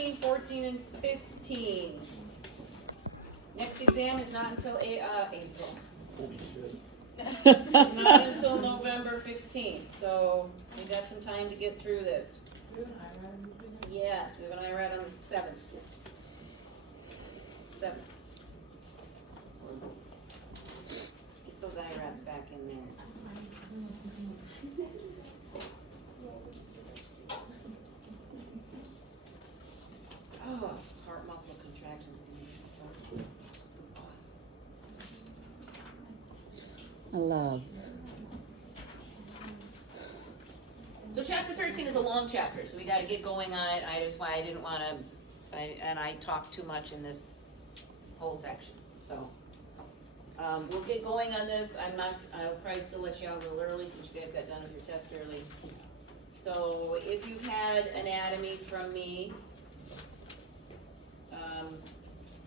13, 14, and 15. Next exam is not until April. Holy shit. Not until November 15th, so we got some time to get through this. Yes, we have an IRAD on the 7th. 7th. Get those IRADs back in there. Oh, heart muscle contractions can be so awesome. I love. So chapter 13 is a long chapter, so we got to get going on it. That's why I didn't want to, and I talked too much in this whole section. So we'll get going on this. I'll probably still let you all go early since you guys got done with your test early. So if you've had anatomy from me,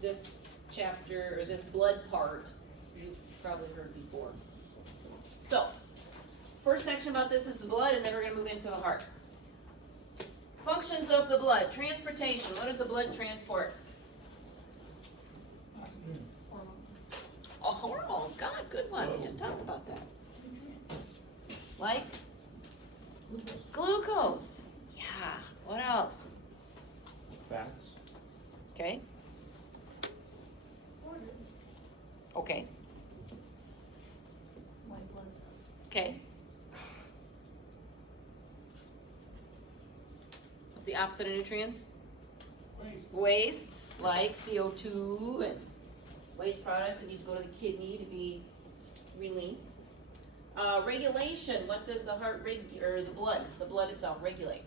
this chapter, or this blood part, you've probably heard before. So, first section about this is the blood, and then we're going to move into the heart. Functions of the blood. Transportation. What does the blood transport? Hormones. God, good one. We just talked about that. Like? Glucose. Yeah. What else? Fats. Okay. Okay. White blood cells. Okay. What's the opposite of nutrients? Wastes, like CO2 and waste products that need to go to the kidney to be released. Regulation. What does the heart or the blood itself regulate?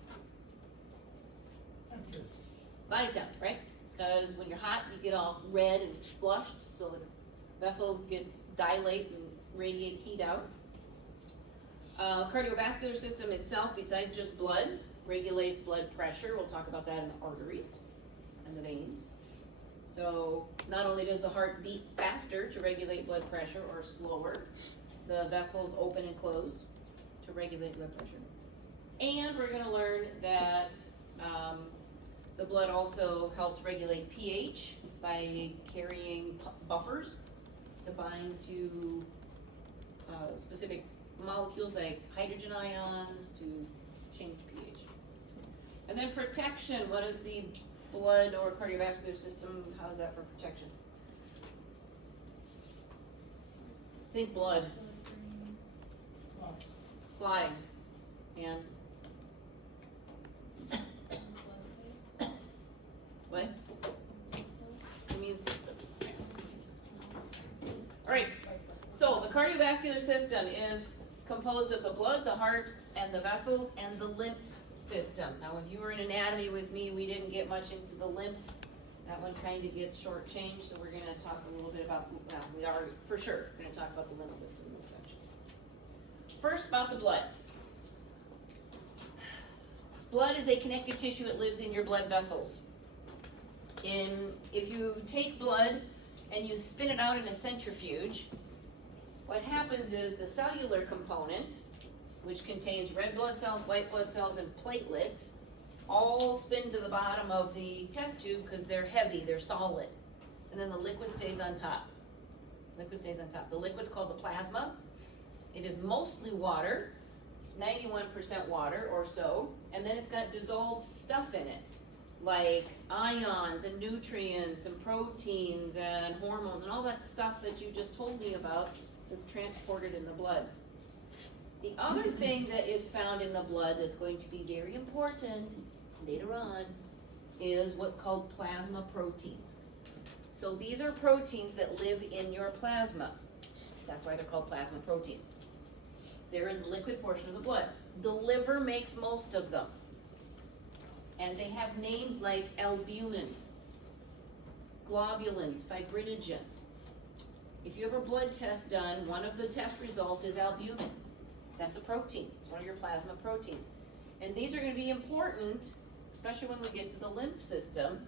Body temp, right? Because when you're hot, you get all red and flushed, so the vessels dilate and radiate heat out. Cardiovascular system itself, besides just blood, regulates blood pressure. We'll talk about that in the arteries and the veins. So not only does the heart beat faster to regulate blood pressure, or slower, the vessels open and close to regulate blood pressure. And we're going to learn that the blood also helps regulate pH by carrying buffers to bind to specific molecules like hydrogen ions to change pH. And then protection. What is the blood or cardiovascular system? How is that for protection? Think blood. Clotting. And what? Immune system. All right. So the cardiovascular system is composed of the blood, the heart, and the vessels, and the lymph system. Now, if you were in anatomy with me, we didn't get much into the lymph. That one kind of gets shortchanged, so we're going to talk a little bit about, well, we are for sure going to talk about the lymph system in this section. First, about the blood. Blood is a connective tissue. It lives in your blood vessels. If you take blood and you spin it out in a centrifuge, what happens is the cellular component, which contains red blood cells, white blood cells, and platelets, all spin to the bottom of the test tube because they're heavy, they're solid. And then the liquid stays on top. Liquid stays on top. The liquid's called the plasma. It is mostly water, 91% water or so, and then it's got dissolved stuff in it, like ions and nutrients and proteins and hormones and all that stuff that you just told me about that's transported in the blood. The other thing that is found in the blood that's going to be very important later on is what's called plasma proteins. So these are proteins that live in your plasma. That's why they're called plasma proteins. They're in the liquid portion of the blood. The liver makes most of them. And they have names like albumin, globulins, fibrinogen. If you have a blood test done, one of the test results is albumin. That's a protein. It's one of your plasma proteins. And these are going to be important, especially when we get to the lymph system,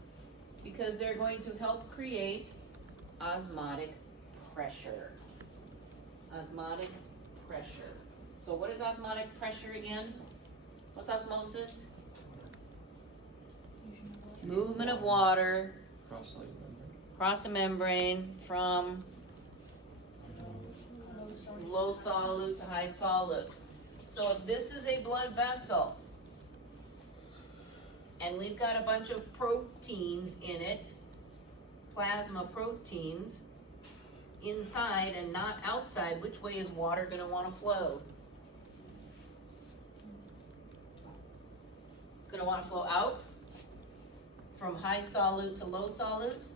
because they're going to help create osmotic pressure. Osmotic pressure. So what is osmotic pressure again? What's osmosis? Fusion of blood. movement of water Cross like membrane. across a membrane from low solute to high solute. So if this is a blood vessel, and we've got a bunch of proteins in it, plasma proteins, inside and not outside, which way is water gonna wanna flow? It's gonna wanna flow out from high solute to low solute?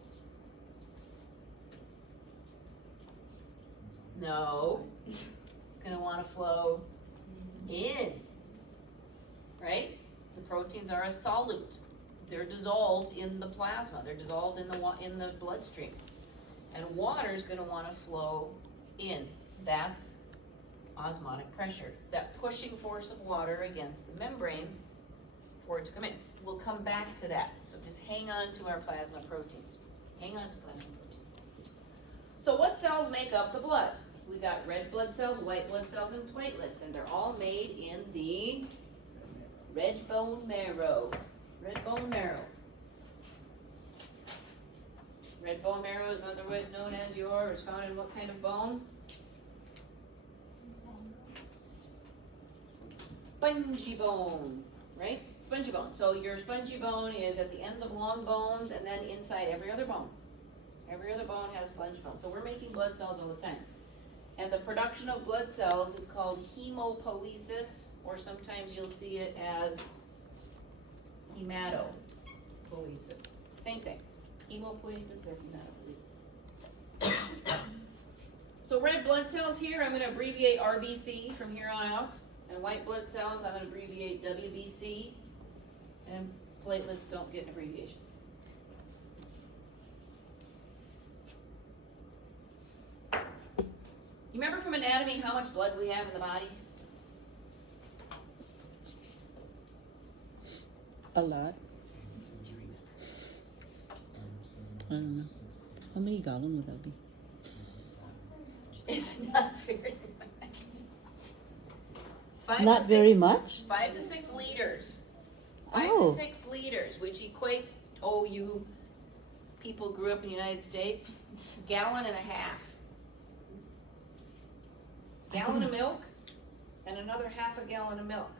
No, it's gonna wanna flow in, right? The proteins are a solute. They're dissolved in the plasma. They're dissolved in the bloodstream. And water is gonna wanna flow in. That's osmotic pressure. It's that pushing force of water against the membrane for it to come in. We'll come back to that. So just hang on to our plasma proteins. Hang on to plasma proteins. So what cells make up the blood? We got red blood cells, white blood cells, and platelets, and they're all made in the red bone marrow. Red bone marrow. Red bone marrow is otherwise known as is found in what kind of bone? Spongy bone, right? Spongy bone. So your spongy bone is at the ends of long bones and then inside every other bone. Every other bone has spongy bone. So we're making blood cells all the time. And the production of blood cells is called hemopoiesis, or sometimes you'll see it as hematopoiesis. Same thing. Hemopoiesis or hematopoiesis. So red blood cells here, I'm going to abbreviate RBC from here on out. And white blood cells, I'm going to abbreviate WBC. And platelets don't get an abbreviation. You remember from anatomy how much blood we have in the body? A lot. I don't know. How many gallons would that be? It's not very much. Not very much? 5 to 6 liters. 5 Oh. to 6 liters, which equates, you people grew up in the United States, gallon and a half. Gallon of milk and another half a gallon of milk.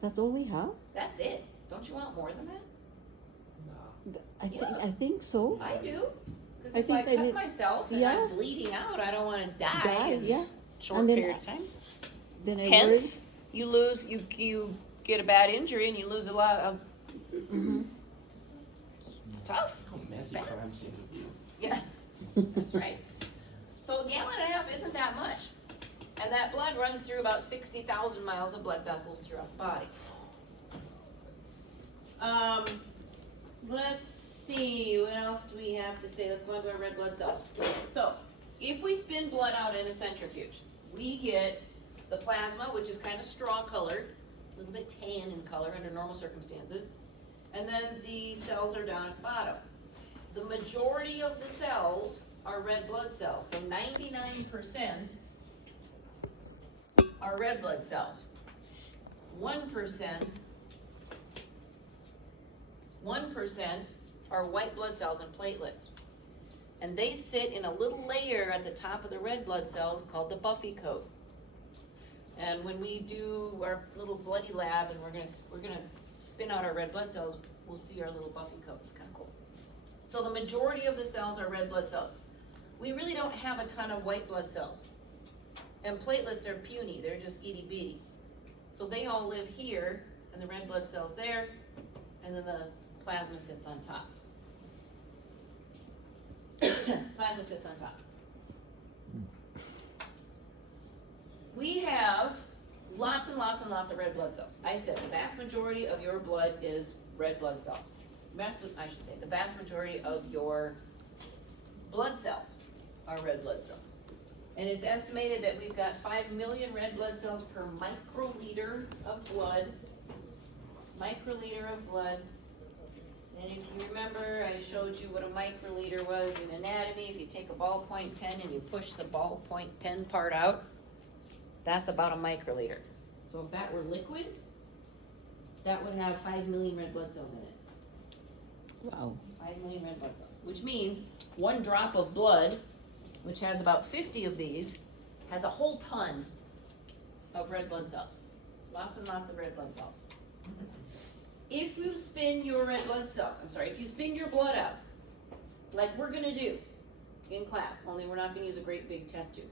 That's all we have? That's it. Don't you want more than that? I think so. I do. Because I if I think cut I did- myself and yeah. I'm bleeding out, I don't want to die in yeah. a short And then period of time. Then I Hence, you lose, you get a bad injury and you lose a lot of, it's tough. Messy Bad. crime scene. Yeah, that's right. So a gallon and a half isn't that much. And that blood runs through about 60,000 miles of blood vessels throughout the body. Let's see, what else do we have to say? Let's go into our red blood cells. So, if we spin blood out in a centrifuge, we get the plasma, which is kind of straw colored, a little bit tan in color under normal circumstances, and then the cells are down at the bottom. The majority of the cells are red blood cells, so 99% are red blood cells. 1% are white blood cells and platelets. And they sit in a little layer at the top of the red blood cells called the buffy coat. And when we do our little bloody lab and we're gonna spin out our red blood cells, we'll see our little buffy coat. It's kind of cool. So the majority of the cells are red blood cells. We really don't have a ton of white blood cells. And platelets are puny, they're just itty bitty. So they all live here, and the red blood cells there, and then the plasma sits on top. Plasma sits on top. We have lots and lots and lots of red blood cells. I said the vast majority of your blood is red blood cells. The vast majority of your blood cells are red blood cells. And it's estimated that we've got 5 million red blood cells per microliter of blood. Microliter of blood. And if you remember, I showed you what a microliter was in anatomy. If you take a ballpoint pen and you push the ballpoint pen part out, that's about a microliter. So if that were liquid, that would have 5 million red blood cells in it. Wow. 5 million red blood cells. Which means 1 drop of blood, which has about 50 of these, has a whole ton of red blood cells. Lots and lots of red blood cells. If you spin your red blood cells, if you spin your blood out, like we're gonna do in class, only we're not gonna use a great big test tube.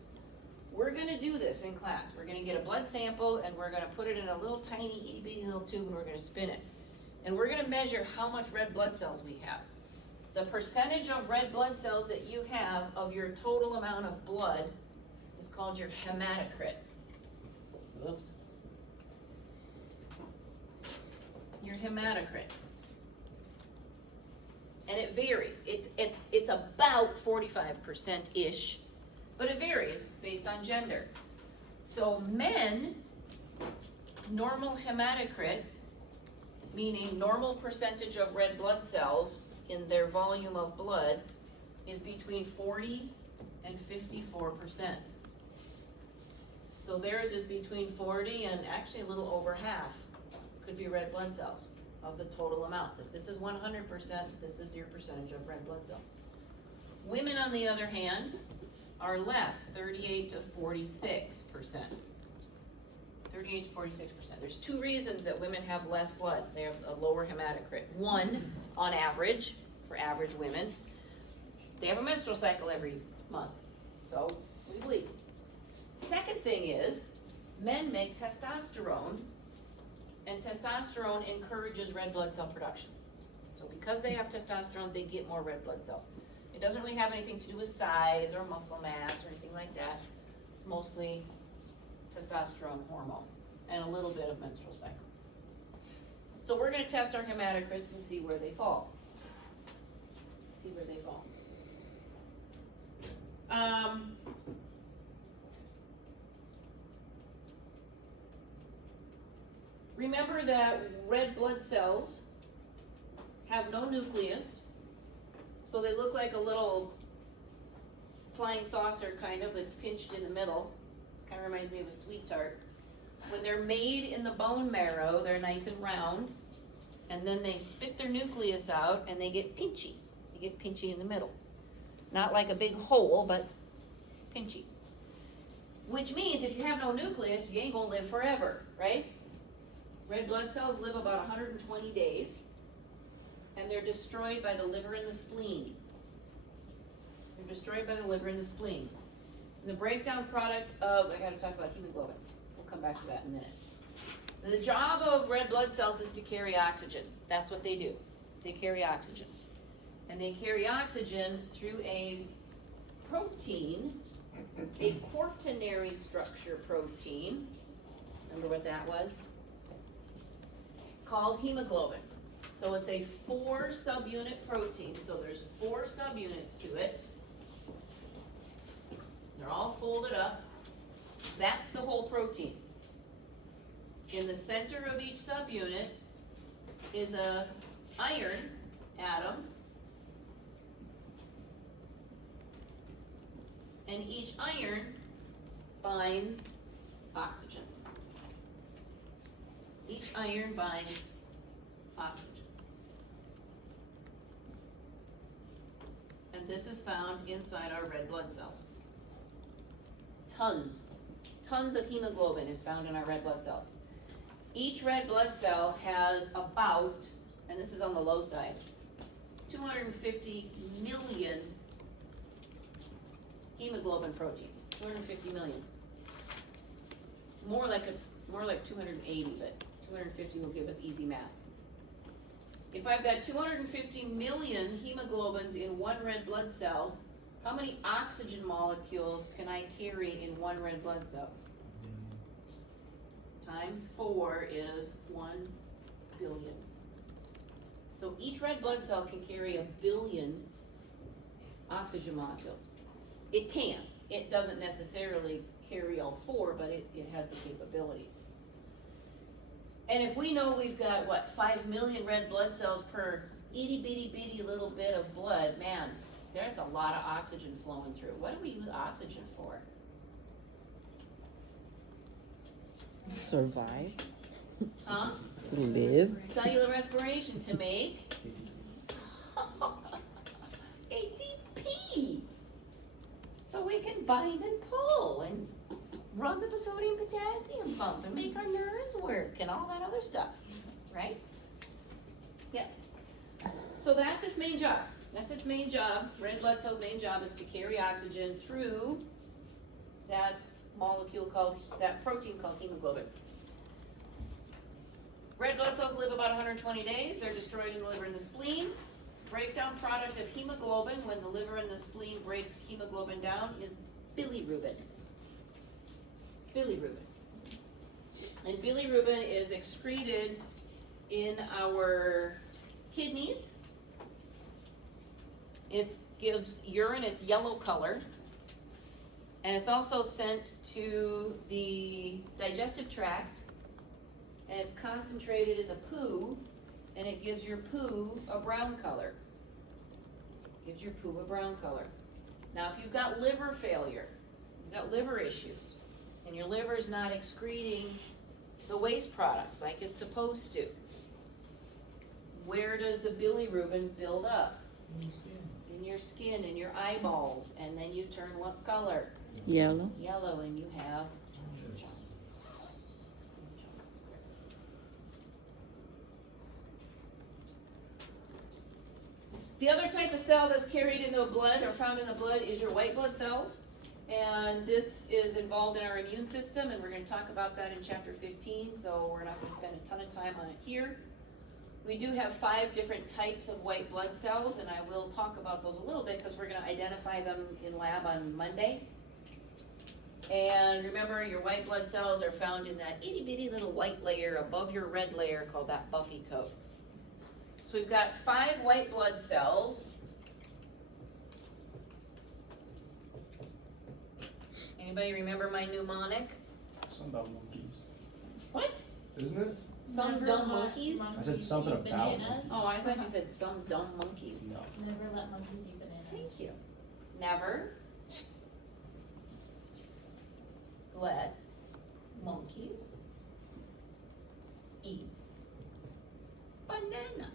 We're gonna do this in class. We're gonna get a blood sample and we're gonna put it in a little tiny itty bitty little tube and we're gonna spin it. And we're gonna measure how much red blood cells we have. The percentage of red blood cells that you have of your total amount of blood is called your hematocrit. Oops. Your hematocrit. And it varies. It's about 45%-ish, but it varies based on gender. So men, normal hematocrit, meaning normal percentage of red blood cells in their volume of blood, is between 40 and 54%. So theirs is between 40 and actually a little over half could be red blood cells of the total amount. If this is 100%, this is your percentage of red blood cells. Women, on the other hand, are less, 38 to 46%. 38 to 46%. There's 2 reasons that women have less blood. They have a lower hematocrit. One, on average, for average women, they have a menstrual cycle every month, so we bleed. Second thing is, men make testosterone, and testosterone encourages red blood cell production. So because they have testosterone, they get more red blood cells. It doesn't really have anything to do with size or muscle mass or anything like that. It's mostly testosterone hormone and a little bit of menstrual cycle. So we're going to test our hematocrits and see where they fall. Remember that red blood cells have no nucleus, so they look like a little flying saucer kind of that's pinched in the middle. Kind of reminds me of a sweet tart. When they're made in the bone marrow, they're nice and round, and then they spit their nucleus out and they get pinchy. They get pinchy in the middle. Not like a big hole, but pinchy. Which means if you have no nucleus, you ain't gonna live forever, right? Red blood cells live about 120 days, and they're destroyed by the liver and the spleen. They're destroyed by the liver and the spleen. And the breakdown product of, I gotta talk about hemoglobin. We'll come back to that in a minute. The job of red blood cells is to carry oxygen. That's what they do. They carry oxygen. And they carry oxygen through a protein, a quaternary structure protein. Remember what that was? Called hemoglobin. So it's a 4 subunit protein. So there's 4 subunits to it. They're all folded up. That's the whole protein. In the center of each subunit is a iron atom, and each iron binds oxygen. Each iron binds oxygen. And this is found inside our red blood cells. Tons of hemoglobin is found in our red blood cells. Each red blood cell has about, and this is on the low side, 250 million hemoglobin proteins. 250 million. More like 280, but 250 will give us easy math. If I've got 250 million hemoglobins in one red blood cell, how many oxygen molecules can I carry in one red blood cell? Times 4 is 1 billion. So each red blood cell can carry 1 billion oxygen molecules. It can. It doesn't necessarily carry all 4, but it has the capability. And if we know we've got, 5 million red blood cells per itty bitty little bit of blood, man, there's a lot of oxygen flowing through. What do we use oxygen for? Survive. Huh? To live. Cellular respiration, to make bind and pull and run the sodium potassium pump and make our neurons work and all that other stuff, right? Yes. So that's its main job. That's its main job. Red blood cell's main job is to carry oxygen through that molecule called, that protein called hemoglobin. Red blood cells live about 120 days. They're destroyed in the liver and the spleen. Breakdown product of hemoglobin, when the liver and the spleen break hemoglobin down, is bilirubin. Bilirubin. And bilirubin is excreted in our kidneys. It gives urine its yellow color. And it's also sent to the digestive tract. And it's concentrated in the poo. And it gives your poo a brown color. Gives your poo a brown color. Now, if you've got liver failure, you've got liver issues, and your liver is not excreting the waste products like it's supposed to, where does the bilirubin build up? In your skin, in your eyeballs, and then you turn what color? Yellow. Yellow, and you have the other type of cell that's carried in the blood or found in the blood is your white blood cells. And this is involved in our immune system, and we're going to talk about that in chapter 15, so we're not going to spend a ton of time on it here. We do have 5 different types of white blood cells, and I will talk about those a little bit because we're going to identify them in lab on Monday. And remember, your white blood cells are found in that itty bitty little white layer above your red layer called that buffy coat. So we've got 5 white blood cells. Anybody remember my mnemonic? Some dumb monkeys. What? Isn't it? Some Never dumb let monkeys? I said something eat about bananas. Oh, I thought you said some dumb monkeys. No. Never let monkeys eat bananas. Thank you. Never let monkeys eat bananas.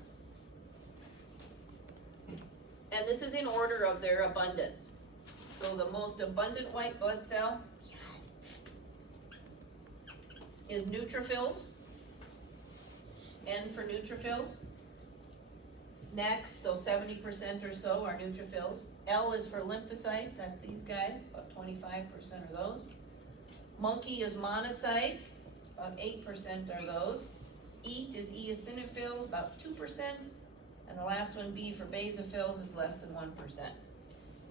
And this is in order of their abundance. So the most abundant white blood cell is neutrophils. N for neutrophils. Next, so 70% or so are neutrophils. L is for lymphocytes, that's these guys, about 25% are those. Monkey is monocytes, about 8% are those. Eat is eosinophils, about 2%. And the last one, B for basophils, is less than 1%.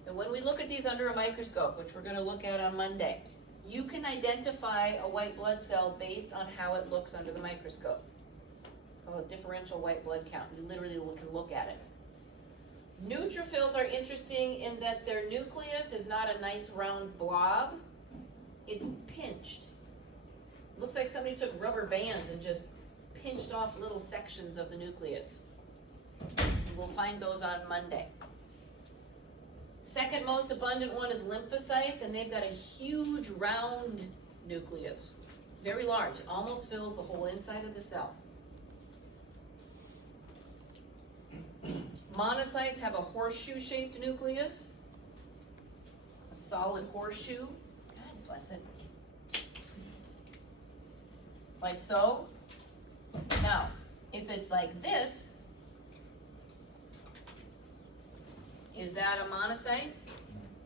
And when we look at these under a microscope, which we're going to look at on Monday, you can identify a white blood cell based on how it looks under the microscope. It's called a differential white blood count. You literally can look at it. Neutrophils are interesting in that their nucleus is not a nice round blob. It's pinched. It looks like somebody took rubber bands and just pinched off little sections of the nucleus. We'll find those on Monday. Second most abundant one is lymphocytes, and they've got a huge round nucleus. Very large. It almost fills the whole inside of the cell. Monocytes have a horseshoe-shaped nucleus. A solid horseshoe. God bless it. Like so. Now, if it's like this, is that a monocyte?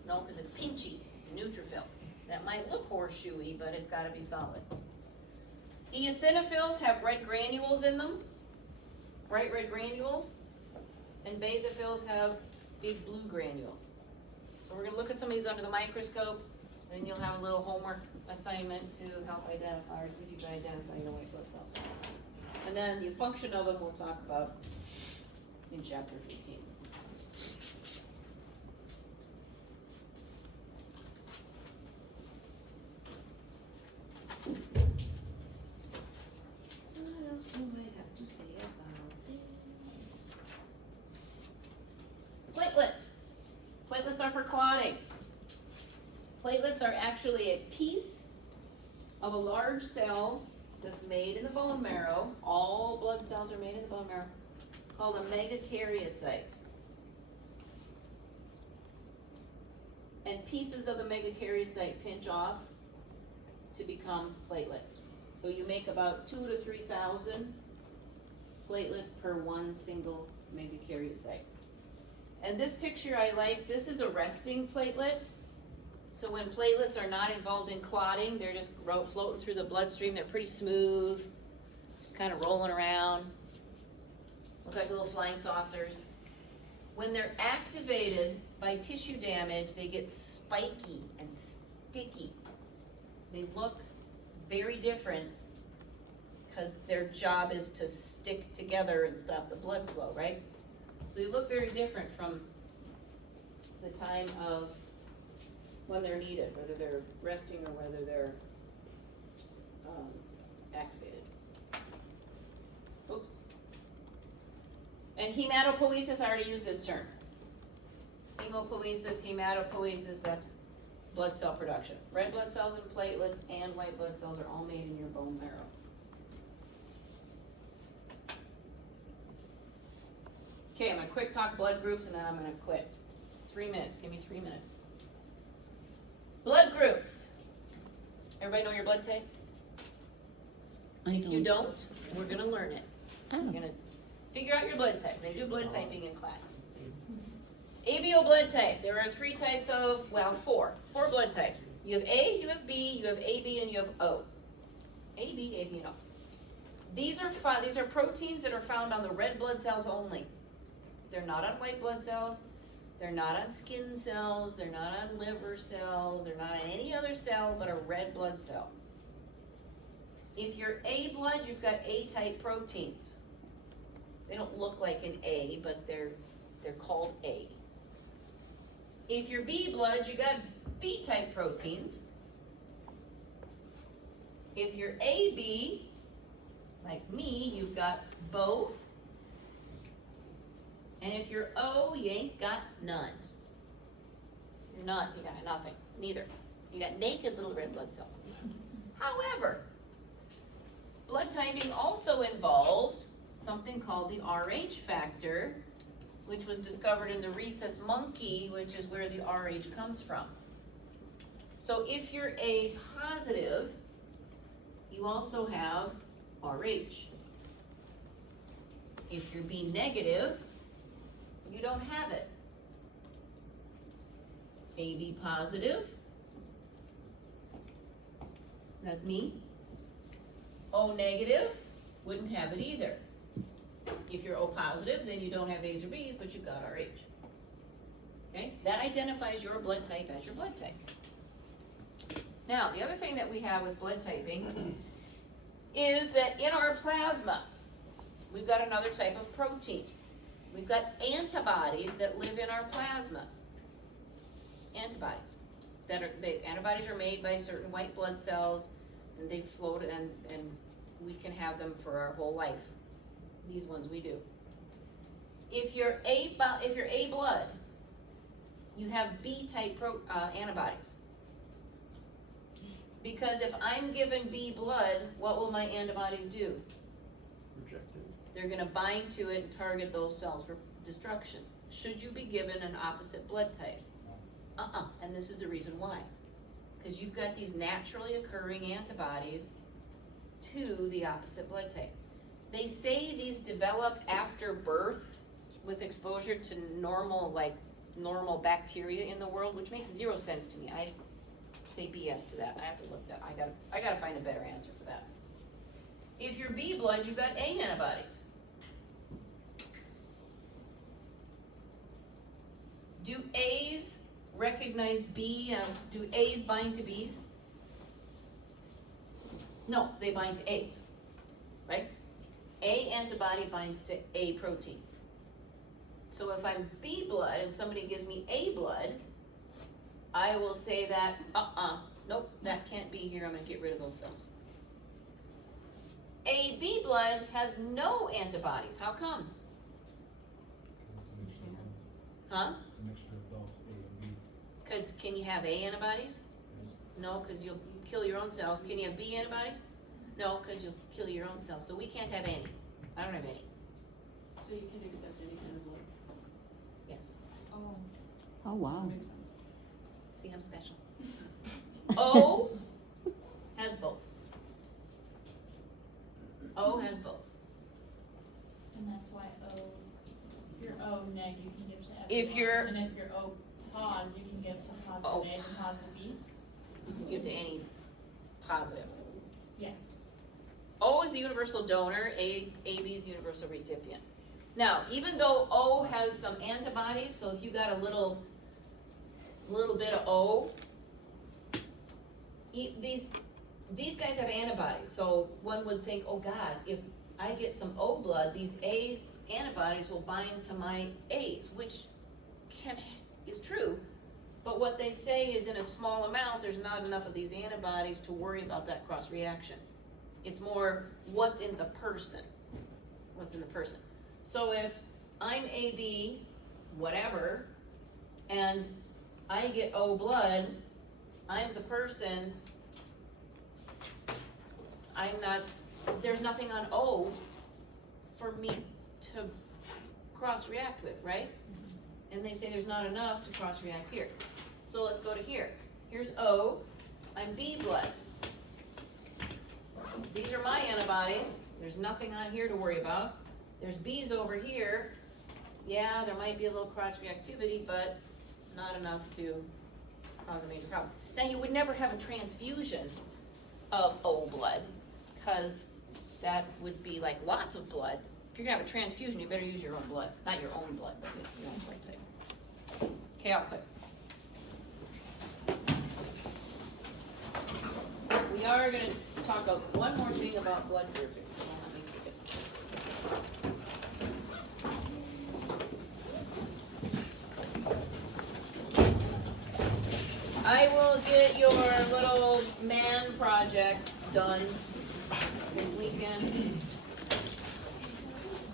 No, because it's pinchy. It's a neutrophil. That might look horseshoey, but it's got to be solid. Eosinophils have red granules in them, bright red granules, and basophils have big blue granules. So we're going to look at some of these under the microscope, then you'll have a little homework assignment to help identify, or see if you can identify your white blood cells. And then the function of them we'll talk about in chapter 15. What else do I have to say about this? Platelets. Platelets are for clotting. Platelets are actually a piece of a large cell that's made in the bone marrow. All blood cells are made in the bone marrow, called a megakaryocyte. And and pieces of the megakaryocyte pinch off to become platelets. So you make about 2,000 to 3,000 platelets per one single megakaryocyte. And this picture I like, this is a resting platelet. So when platelets are not involved in clotting, they're just floating through the bloodstream, they're pretty smooth, just kind of rolling around, look like little flying saucers. When they're activated by tissue damage, they get spiky and sticky. They look very different because their job is to stick together and stop the blood flow, right? So they look very different from the time of when they're needed, whether they're resting or whether they're activated. Oops. And hematopoiesis, I already used this term. Hemopoiesis, hematopoiesis, that's blood cell production. Red blood cells and platelets and white blood cells are all made in your bone marrow. Okay, I'm gonna quick talk blood groups and then I'm gonna quit. 3 minutes, give me 3 minutes. Blood groups. Everybody know your blood type? If you don't, we're gonna learn it. Oh. You're gonna figure out your blood type. They do blood typing in class. ABO blood type. There are 3 types of, well, 4 blood types. You have A, you have B, you have AB, and you have O. AB, and O. These are proteins that are found on the red blood cells only. They're not on white blood cells. They're not on skin cells. They're not on liver cells. They're not on any other cell but a red blood cell. If you're A blood, you've got A-type proteins. They don't look like an A, but they're called A. If you're B blood, you got B-type proteins. If you're AB, like me, you've got both. And if you're O, you ain't got none. You're not, you got nothing, neither. You got naked little red blood cells. However, blood typing also involves something called the Rh factor, which was discovered in the rhesus monkey, which is where the Rh comes from. So if you're A positive, you also have Rh. If you're B negative, you don't have it. AB positive, that's me. O negative, wouldn't have it either. If you're O positive, then you don't have A's or B's, but you've got Rh. Okay, that identifies your blood type as your blood type. Now, the other thing that we have with blood typing is that in our plasma, we've got another type of protein. We've got antibodies that live in our plasma. Antibodies. Antibodies are made by certain white blood cells, and they float, and we can have them for our whole life. These ones we do. If you're A blood, you have B-type antibodies. Because if I'm given B blood, what will my antibodies do? Reject it. They're going to bind to it and target those cells for destruction. Should you be given an opposite blood type? And this is the reason why. Because you've got these naturally occurring antibodies to the opposite blood type. They say these develop after birth with exposure to normal bacteria in the world, which makes 0 sense to me. I say BS to that. I have to look that. I gotta find a better answer for that. If you're B blood, you've got A antibodies. Do A's recognize B? Do A's bind to B's? No, they bind to A's, right? A antibody binds to A protein. So if I'm B blood and somebody gives me A blood, I will say that, nope, that can't be here, I'm gonna get rid of those cells. AB blood has no antibodies, how come? Because it's a mixture of both. Huh? It's a mixture of both A and B. Because can you have A antibodies? Yes. No, because you'll kill your own cells. Can you have B antibodies? No, because you'll kill your own cells. So we can't have any. I don't have any. So you can accept any kind of blood? Yes. Oh, Oh, wow. makes sense. See, I'm special. O has both. O has both. And that's why O, if you're O neg, you can give to everyone. If you're- And if you're O pos, you can give to O. positive A's and positive B's. Give to any positive. Yeah. O is the universal donor, AB is the universal recipient. Now, even though O has some antibodies, so if you got a little bit of O, these guys have antibodies, so one would think, oh God, if I get some O blood, these A antibodies will bind to my A's, which is true, but what they say is in a small amount, there's not enough of these antibodies to worry about that cross reaction. It's more what's in the person. What's in the person. So if I'm AB, whatever, and I get O blood, I'm the person, there's nothing on O for me to cross-react with, right? And they say there's not enough to cross-react here. So let's go to here. Here's O, I'm B blood. These are my antibodies, there's nothing on here to worry about. There's B's over here, yeah, there might be a little cross-reactivity, but not enough to cause a major problem. Now, you would never have a transfusion of O blood, because that would be like lots of blood. If you're gonna have a transfusion, you better use your own blood. Not your own blood, but your own blood type. Okay, I'll quit. We are gonna talk one more thing about blood grouping. Let me forget. I will get your little man project done this weekend.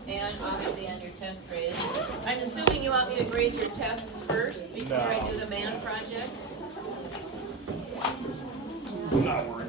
And obviously on your test grade. I'm assuming you want me to grade your tests first before I do the man project? I'm not worried